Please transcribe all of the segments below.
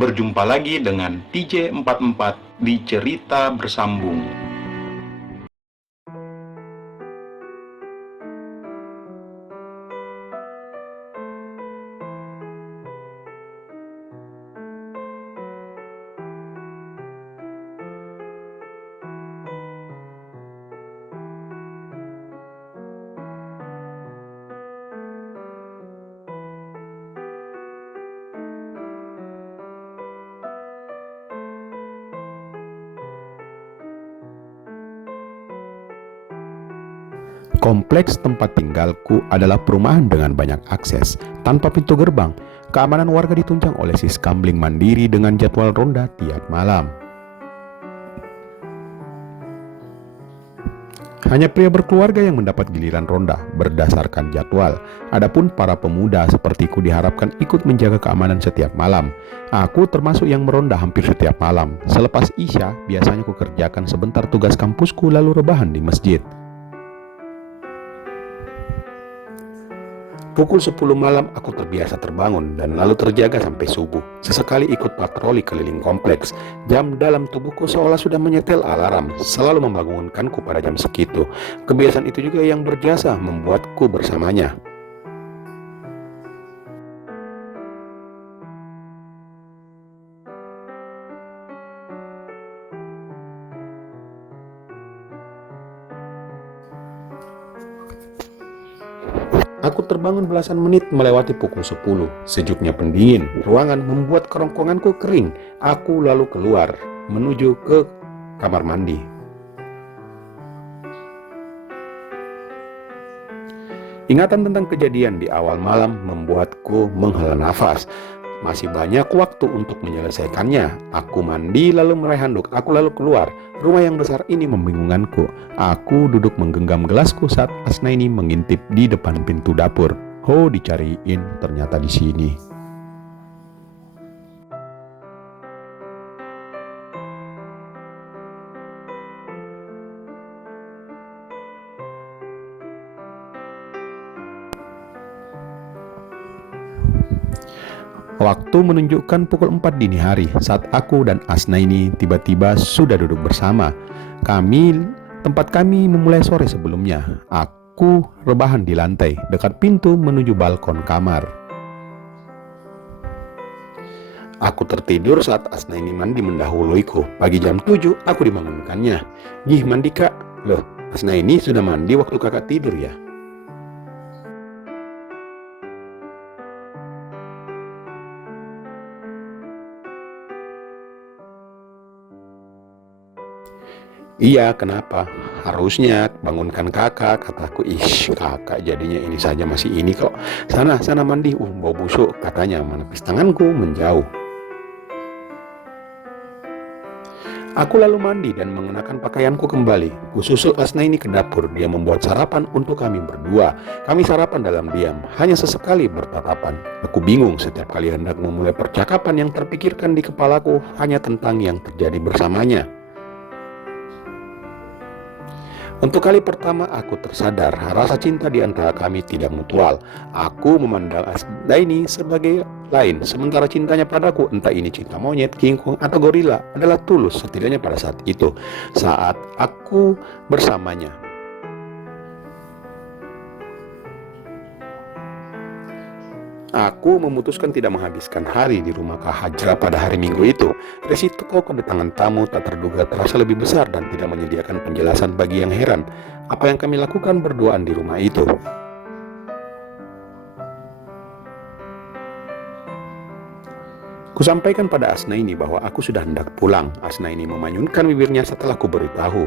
Berjumpa lagi dengan TJ44 di Cerita Bersambung. Kompleks tempat tinggalku adalah perumahan dengan banyak akses, tanpa pintu gerbang. Keamanan warga ditunjang oleh Siskambling mandiri dengan jadwal ronda tiap malam. Hanya pria berkeluarga yang mendapat giliran ronda berdasarkan jadwal. Adapun para pemuda sepertiku diharapkan ikut menjaga keamanan setiap malam. Aku termasuk yang meronda hampir setiap malam. Selepas Isya, biasanya ku kerjakan sebentar tugas kampusku lalu rebahan di masjid. Pukul 10 malam aku terbiasa terbangun dan lalu terjaga sampai subuh. Sesekali ikut patroli keliling kompleks. Jam dalam tubuhku seolah sudah menyetel alarm, selalu membangunkanku pada jam segitu. Kebiasaan itu juga yang berjasa membuatku bersamanya. Aku terbangun belasan menit melewati pukul 10. Sejuknya pendingin ruangan membuat kerongkonganku kering. Aku lalu keluar menuju ke kamar mandi. Ingatan tentang kejadian di awal malam membuatku menghela nafas. Masih banyak waktu untuk menyelesaikannya. Aku mandi lalu meraih handuk. Aku lalu keluar. Rumah yang besar ini membingungkanku. Aku duduk menggenggam gelasku saat Asnaini mengintip di depan pintu dapur. Oh, dicariin, ternyata di sini. Waktu menunjukkan pukul 4 dini hari saat aku dan Asnaini tiba-tiba sudah duduk bersama. Tempat kami memulai sore sebelumnya. Aku rebahan di lantai dekat pintu menuju balkon kamar. Aku tertidur saat Asnaini mandi mendahuluiku. Pagi jam 7 aku dibangunkannya. "Gih, mandi kak." "Loh, Asnaini sudah mandi waktu kakak tidur ya?" "Iya, kenapa? Harusnya bangunkan kakak," kataku. Kakak jadinya ini saja masih ini kok. Sana mandi, bau busuk," katanya menepis tanganku menjauh. Aku lalu mandi dan mengenakan pakaianku kembali. Kususul Asnaini ke dapur. Dia membuat sarapan untuk kami berdua. Kami sarapan dalam diam, hanya sesekali bertatapan. Aku bingung setiap kali hendak memulai percakapan yang terpikirkan di kepalaku hanya tentang yang terjadi bersamanya. Untuk kali pertama aku tersadar rasa cinta di antara kami tidak mutual. Aku memandang Asnaini sebagai lain, sementara cintanya padaku, entah ini cinta monyet, kingkong, atau gorila, adalah tulus setidaknya pada saat itu, saat aku bersamanya. Aku memutuskan tidak menghabiskan hari di rumah Kak Hajra pada hari Minggu itu. Resiko kedatangan tamu tak terduga terasa lebih besar dan tidak menyediakan penjelasan bagi yang heran. Apa yang kami lakukan berduaan di rumah itu? Kusampaikan pada Asnaini bahwa aku sudah hendak pulang. Asnaini memanyunkan bibirnya setelah ku beritahu.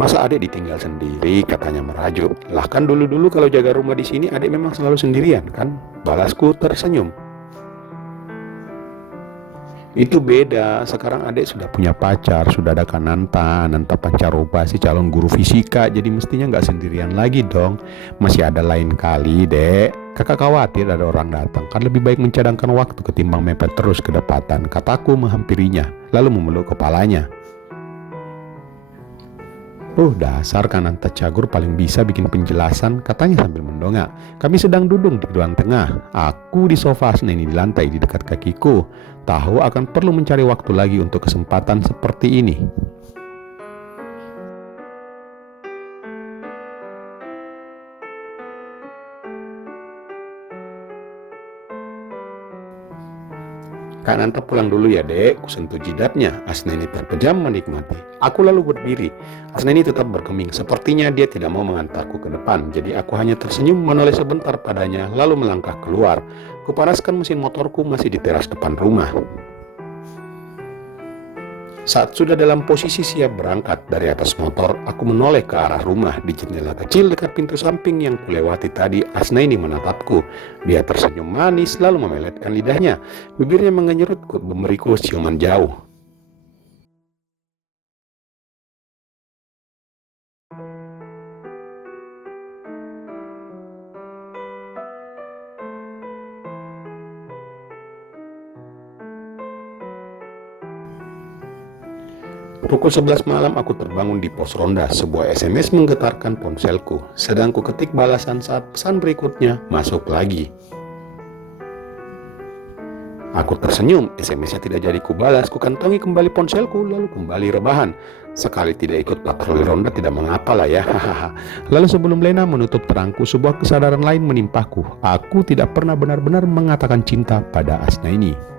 "Masa adik ditinggal sendiri?" katanya merajuk. "Lah kan dulu-dulu kalau jaga rumah di sini adik memang selalu sendirian kan?" Balasku tersenyum. "Itu beda, sekarang adik sudah punya pacar, sudah ada Kananta Pancaroba si calon guru fisika, jadi mestinya nggak sendirian lagi dong. Masih ada lain kali, dek. Kakak khawatir ada orang datang, kan lebih baik mencadangkan waktu ketimbang mepet terus ke depatan," kataku menghampirinya, lalu memeluk kepalanya. Dasar Kananta Cagur paling bisa bikin penjelasan, katanya sambil mendongak. Kami sedang duduk di ruang tengah. Aku di sofa, Asnaini di lantai di dekat kakiku. Tahu akan perlu mencari waktu lagi untuk kesempatan seperti ini. Kananta pulang dulu ya dek, kusentuh jidatnya. Asnaini terpejam menikmati. Aku lalu berdiri. Asnaini tetap bergeming, sepertinya dia tidak mau mengantarku ke depan. Jadi aku hanya tersenyum menoleh sebentar padanya, lalu melangkah keluar. Kupanaskan mesin motorku masih di teras depan rumah. Saat sudah dalam posisi siap berangkat dari atas motor, aku menoleh ke arah rumah. Di jendela kecil dekat pintu samping yang kulewati tadi, Asnaini menatapku. Dia tersenyum manis lalu memeletkan lidahnya. Bibirnya mengenyerut memberiku ciuman jauh. Pukul 11 malam aku terbangun di pos ronda. Sebuah SMS menggetarkan ponselku. Sedang ku ketik balasan saat pesan berikutnya masuk lagi. Aku tersenyum, SMS-nya tidak jadi kubalas. Ku kantongi kembali ponselku lalu kembali rebahan. Sekali tidak ikut patroli ronda tidak mengapa lah ya. Lalu sebelum Lena menutup terangku, sebuah kesadaran lain menimpaku. Aku tidak pernah benar-benar mengatakan cinta pada Asnaini.